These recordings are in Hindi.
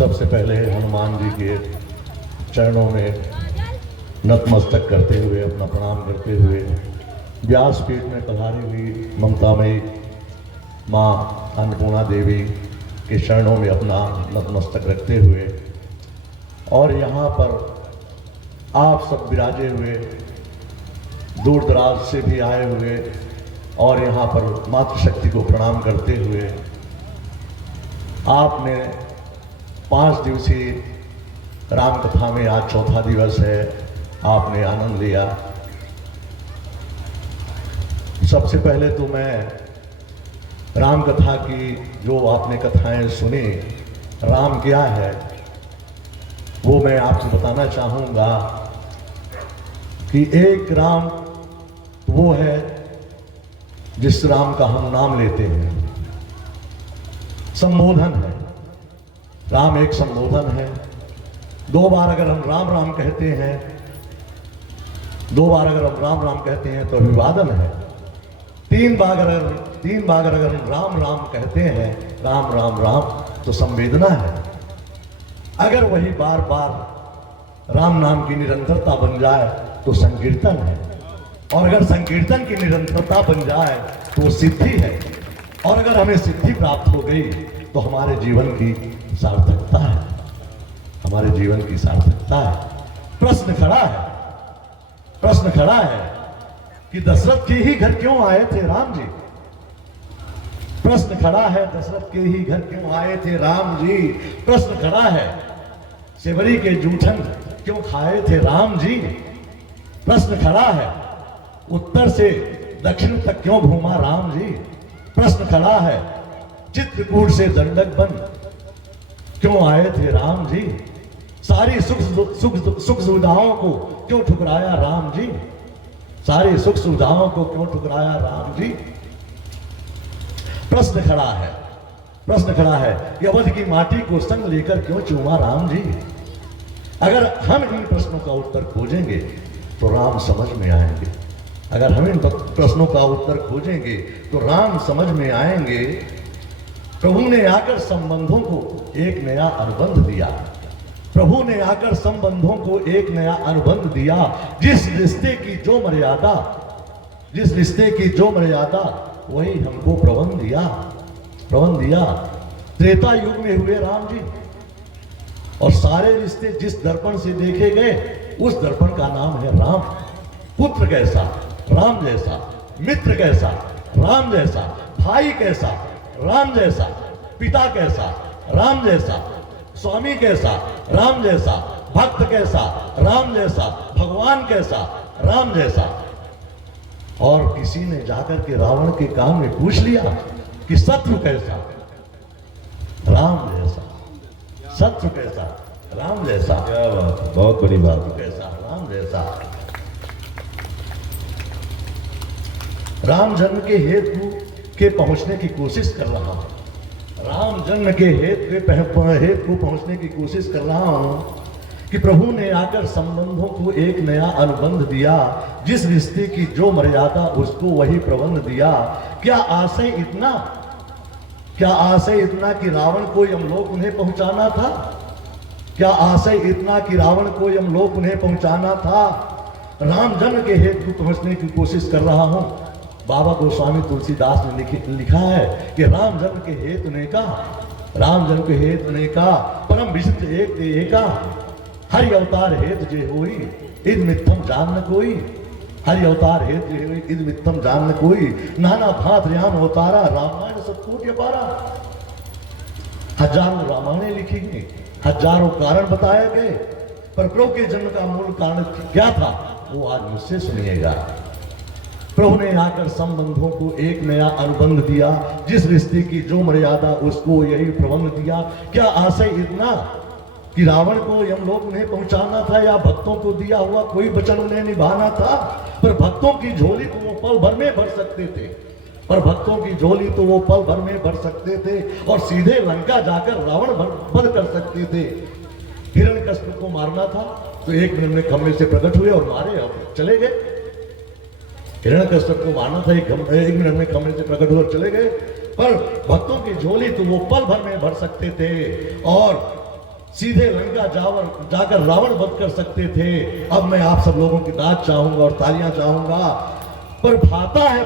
सबसे पहले हनुमान जी के चरणों में नतमस्तक करते हुए, अपना प्रणाम करते हुए, व्यासपीठ में पधारी हुई ममतामयी माँ अन्नपूर्णा देवी के चरणों में अपना नतमस्तक रखते हुए, और यहाँ पर आप सब विराजे हुए, दूर दराज से भी आए हुए, और यहाँ पर मातृशक्ति को प्रणाम करते हुए, आपने 5 दिवसीय राम कथा में आज चौथा दिवस है, आपने आनंद लिया। सबसे पहले तो मैं राम कथा की जो आपने कथाएं सुनी, राम क्या है वो मैं आपको बताना चाहूँगा कि एक राम वो है जिस राम का हम नाम लेते हैं, संबोधन है। राम एक संबोधन है। 2 बार अगर हम राम राम कहते हैं, 2 बार अगर हम राम राम कहते हैं तो अभिवादन है। 3 बार अगर हम राम राम कहते हैं, राम राम राम, तो संवेदना है। अगर वही बार बार राम नाम की निरंतरता बन जाए तो संकीर्तन है, और अगर संकीर्तन की निरंतरता बन जाए तो सिद्धि है, और अगर हमें सिद्धि प्राप्त हो गई तो हमारे जीवन की सार्थकता है, हमारे जीवन की सार्थकता है। प्रश्न खड़ा है कि दशरथ के ही घर क्यों आए थे राम जी। प्रश्न खड़ा है, दशरथ के ही घर क्यों आए थे राम जी। प्रश्न खड़ा है, सेवरी के जूठन क्यों खाए थे राम जी। प्रश्न खड़ा है, उत्तर से दक्षिण तक क्यों घूमा राम जी। प्रश्न खड़ा है, चित्रकूट से दंडक बन क्यों आए थे राम जी। सारी सुख सुविधाओं को क्यों ठुकराया राम जी। सारी सुख सुविधाओं को क्यों ठुकराया राम जी। प्रश्न खड़ा है कि अवध की माटी को संग लेकर क्यों चूमा राम जी। अगर हम इन प्रश्नों का उत्तर खोजेंगे तो राम समझ में आएंगे। अगर हम इन प्रश्नों का उत्तर खोजेंगे तो राम समझ में आएंगे। प्रभु ने आकर संबंधों को एक नया अनुबंध दिया। प्रभु ने आकर संबंधों को एक नया अनुबंध दिया। जिस रिश्ते की जो मर्यादा वही हमको प्रबंध दिया। त्रेता युग में हुए राम जी, और सारे रिश्ते जिस दर्पण से देखे गए उस दर्पण का नाम है राम। पुत्र कैसा, राम जैसा। मित्र कैसा, राम जैसा। भाई कैसा, राम जैसा। पिता कैसा, राम जैसा। स्वामी कैसा, राम जैसा। भक्त कैसा, राम जैसा। भगवान कैसा, राम जैसा। और किसी ने जाकर के रावण के कान में पूछ लिया कि शत्रु कैसा, राम जैसा। शत्रु कैसा, राम जैसा। क्या बात, बहुत बड़ी बात। कैसा, राम जैसा। राम जन्म के हेतु के पहुंचने की कोशिश कर रहा हूं। राम जन्म के हेतु को पहुंचने की कोशिश कर रहा हूं कि प्रभु ने आकर संबंधों को एक नया अनुबंध दिया। जिस रिश्ते की जो मर्यादा उसको वही प्रबंध दिया। क्या आशय इतना कि रावण को यमलोक उन्हें पहुंचाना था। क्या आशय इतना कि रावण को यमलोक उन्हें पहुंचाना था। राम जन्म के हेतु पहुंचने की कोशिश कर रहा हूं। बाबा गोस्वामी तुलसीदास ने लिखा है कि राम जन्म के हेतु ने कहा परम विचित्र एक ते एका। हरि अवतार हेतु जे होई इद मिथ्यम जान न कोई। हरि अवतार हेतु जे होई इद मिथ्यम जान न कोई। नाना भांत राम अवतारा, रामायण सतकोट अपारा। हजारों रामायणें लिखी गई, हजारों कारण बताए गए, पर प्रभु के जन्म का मूल कारण क्या था वो आज मुझसे सुनिएगा। प्रभु ने आकर संबंधों को एक नया अनुबंध दिया। जिस रिश्ते की जो मर्यादा उसको यही प्रबंध दिया। क्या आशय इतना कि रावण को यमलोक उन्हें पहुंचाना था, या भक्तों को दिया हुआ कोई वचन उन्हें निभाना था। पर भक्तों की झोली तो वो पल भर में भर सकते थे, और सीधे लंका जाकर रावण वध कर सकते थे। हिरण्यकश्यप को मारना था तो 1 मिनट में खंभे से प्रकट हुए और मारे और चले गए। हिरण्यकश्यप को मारना था, 1 मिनट में खंभे से प्रकट हुए और चले गए। पर भक्तों की झोली तो वो पल भर में भर सकते थे, और सीधे लंका जाकर रावण वध कर सकते थे। अब मैं आप सब लोगों की दाद चाहूंगा और तालियां चाहूंगा। पर भाता है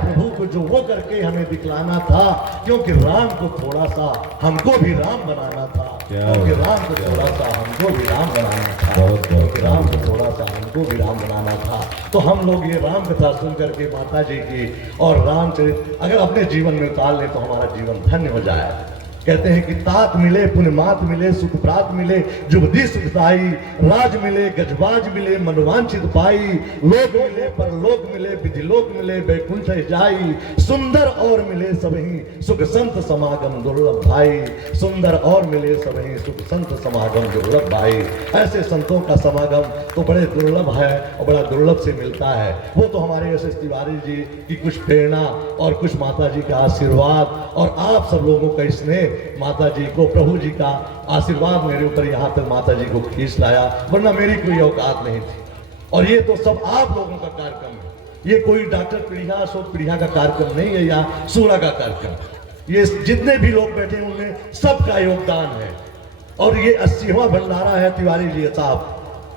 प्रभु को जो वो करके हमें दिखलाना था, क्योंकि राम को थोड़ा सा हमको भी राम बनाना था, क्योंकि राम को थोड़ा सा हमको भी राम बनाना था, क्योंकि राम को थोड़ा सा हमको भी राम बनाना था। तो हम लोग ये राम कथा सुन करके माता जी की और रामचरित अगर अपने जीवन में उतार लें तो हमारा जीवन धन्य हो जाए। कहते हैं कि तात मिले पुण्य मात मिले सुख प्रात मिले जुगदी सुखदाई, राज मिले गजबाज मिले मनवांचित पाई, लोक मिले परलोक मिले विधि लोक मिले बैकुंठ जाई, सुंदर और मिले सबही सुख संत समागम दुर्लभ भाई, सुंदर और मिले सबही सुख संत समागम दुर्लभ भाई। ऐसे संतों का समागम तो बड़े दुर्लभ है और बड़ा दुर्लभ से मिलता है। वो तो हमारे यशस्वी तिवारी जी की कुछ प्रेरणा और कुछ माता जी का आशीर्वाद और आप सब लोगों का स्नेह माता जी को, प्रभु जी का आशीर्वाद मेरे ऊपर यहाँ तक माता जी को खींच लाया, वरना मेरी कोई औकात नहीं थी। और ये तो सब आप लोगों का कार्यक्रम है, ये कोई डॉक्टर पीढ़िया अशोक पीढ़िया का कार्यक्रम नहीं है या सूरा का कार्यक्रम। ये जितने भी लोग बैठे हैं उनमें सबका योगदान है। और ये 80वां भंडारा है तिवारी जी साहब,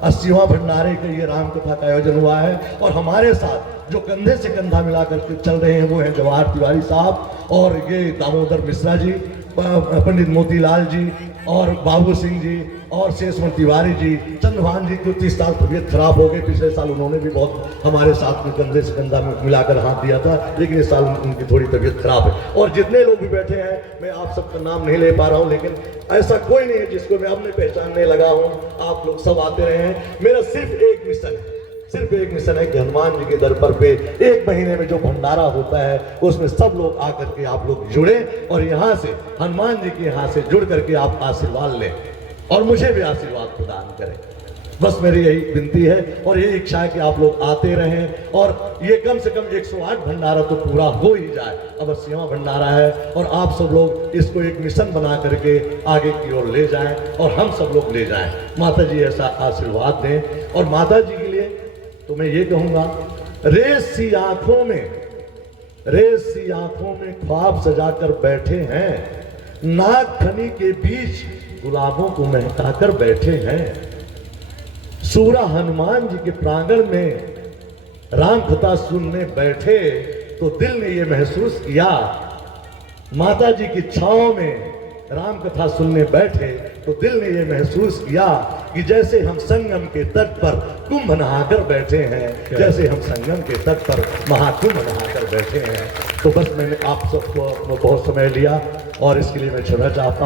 80वां भंडारे का ये राम कथा का आयोजन हुआ है। और हमारे साथ जो कंधे से कंधा मिलाकर के चल रहे हैं वो हैं जवाहर तिवारी साहब और ये दामोदर मिश्रा जी, पंडित मोतीलाल जी और बाबू सिंह जी और शेषमन तिवारी जी। चंद्रभान जी को 30 साल तबीयत खराब हो गई, पिछले साल उन्होंने भी बहुत हमारे साथ में कंधे से कंधा में मिलाकर हाथ दिया था, लेकिन इस साल उनकी थोड़ी तबीयत खराब है। और जितने लोग भी बैठे हैं, मैं आप सबका नाम नहीं ले पा रहा हूँ, लेकिन ऐसा कोई नहीं है जिसको मैं अपने पहचानने लगा हूँ। आप लोग सब आते रहे हैं। मेरा सिर्फ एक मिशन है कि हनुमान जी के दर पर पे 1 महीने में जो भंडारा होता है उसमें सब लोग आकर के आप लोग जुड़े और यहाँ से हनुमान जी के यहाँ से जुड़ करके आप आशीर्वाद लें और मुझे भी आशीर्वाद प्रदान करें। बस मेरी यही विनती है और यही इच्छा है कि आप लोग आते रहें और ये कम से कम 108 भंडारा तो पूरा हो ही जाए। अब 80वां भंडारा है और आप सब लोग इसको एक मिशन बना करके आगे की ओर ले जाएं और हम सब लोग ले जाएं। माता जी ऐसा आशीर्वाद दें। और माता जी के लिए तो मैं ये कहूँगा, रेस सी आंखों में ख्वाब सजाकर बैठे हैं, नाग खनी के बीच गुलाबों को महकाकर बैठे हैं। सूरा हनुमान जी के प्रांगण में राम कथा सुनने बैठे तो दिल ने ये महसूस किया, माता जी की छांव में राम कथा सुनने बैठे तो दिल ने ये महसूस किया कि जैसे हम संगम के तट पर कुंभ नहाकर बैठे हैं, जैसे हम संगम के तट पर महाकुंभ नहाकर बैठे हैं। तो बस मैंने आप सबको बहुत समय लिया और इसके लिए मैं क्षमा चाहता हूँ।